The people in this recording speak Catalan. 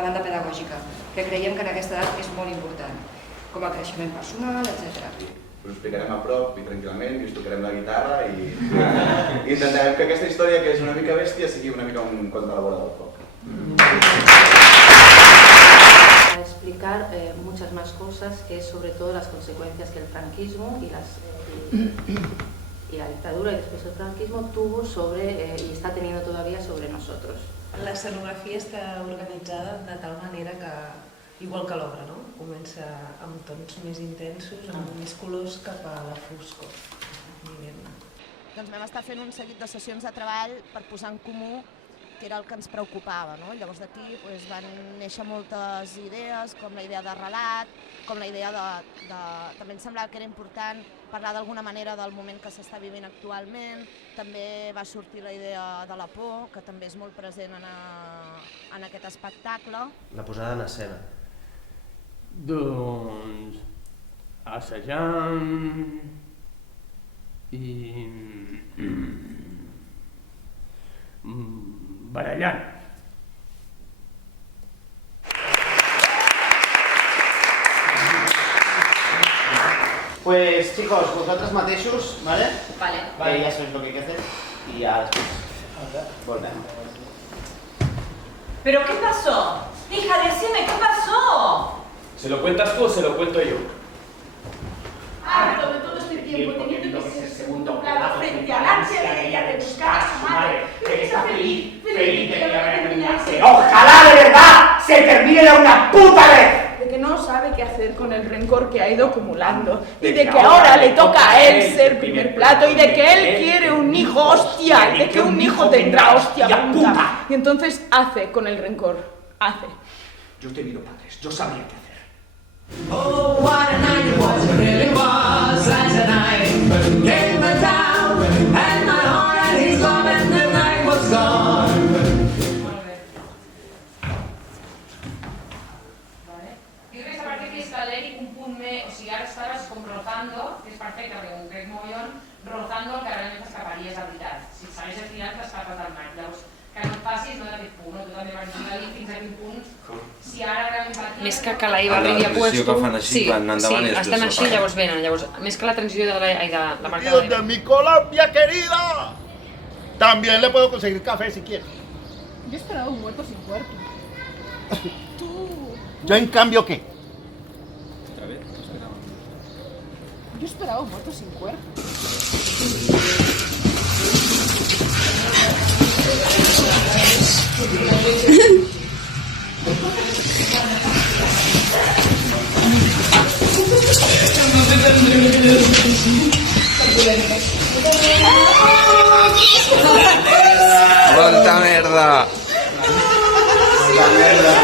la banda pedagògica, que creiem que en aquesta edat és molt important, com a creixement personal, etc. Us explicarem a prop i tranquil·lament, i us tocarem la guitarra i intentarem que aquesta història, que és una mica bèstia, sigui una mica un conte a la vora del foc. A explicar muchas más cosas, que es sobre todo las consecuencias que el franquismo y la dictadura y después el franquismo tuvo sobre y está teniendo todavía sobre nosotros. La escenografia està organitzada de tal manera que, igual que l'obra, no? Comença amb tons més intensos, amb més colors cap a la foscor. Doncs vam estar fent un seguit de sessions de treball per posar en comú que era el que ens preocupava, no? Llavors d'aquí van néixer moltes idees, com la idea de relat, com la idea de... També ens semblava que era important parlar d'alguna manera del moment que s'està vivint actualment. També va sortir la idea de la por, que també és molt present en aquest espectacle. La posada en escena. Doncs... assajant... i... barallant. Pues chicos, vosotros mateixos, ¿vale? Vale. Ya sabéis lo que hay que hacer y ya después volvemos. ¿Pero qué pasó? Hija, decime, ¿qué pasó? ¿Se lo cuentas tú o se lo cuento yo? Pero de todo este tiempo teniendo que ser segundo plano frente al ansia de ella de buscar a su madre, que está feliz de que vaya a terminarse. ¡Ojalá de verdad se termine de una puta vez! De que no sabe qué hacer con el rencor que ha ido acumulando y de que ahora le toca a él ser primer plato y de que él quiere un hijo hostia y de que un hijo tendrá hostia puta. Y entonces hace con el rencor, hace. Yo he tenido padres, yo sabía qué hacer. Oh, what a night it was, it really was, as a night came the town, and my heart and his love, and the night was gone. Jo crec que a partir d'aquesta l'Eric un punt més, o sigui, ara estaves com rozando, que és perfecte, perquè un crec mogollon, rozando el que realment t'escaparies de veritat. Si segueix estirat, t'escapes del mar. Llavors, que no et passis no d'aquest punt, no? Tu també vas dir fins a quin punt, si ara realment paties... Més que la Iva arribi a puesto... Sí, estem així, llavors venen. Llavors, més que la transició de la marca Dios de mi Colombia querida. También le puedo conseguir café si quiere. Yo esperaba un muerto sin cuerpo. Yo en cambio, ¿qué? Yo esperaba un muerto sin cuerpo. ¡Cuánta mierda! ¡La mierda!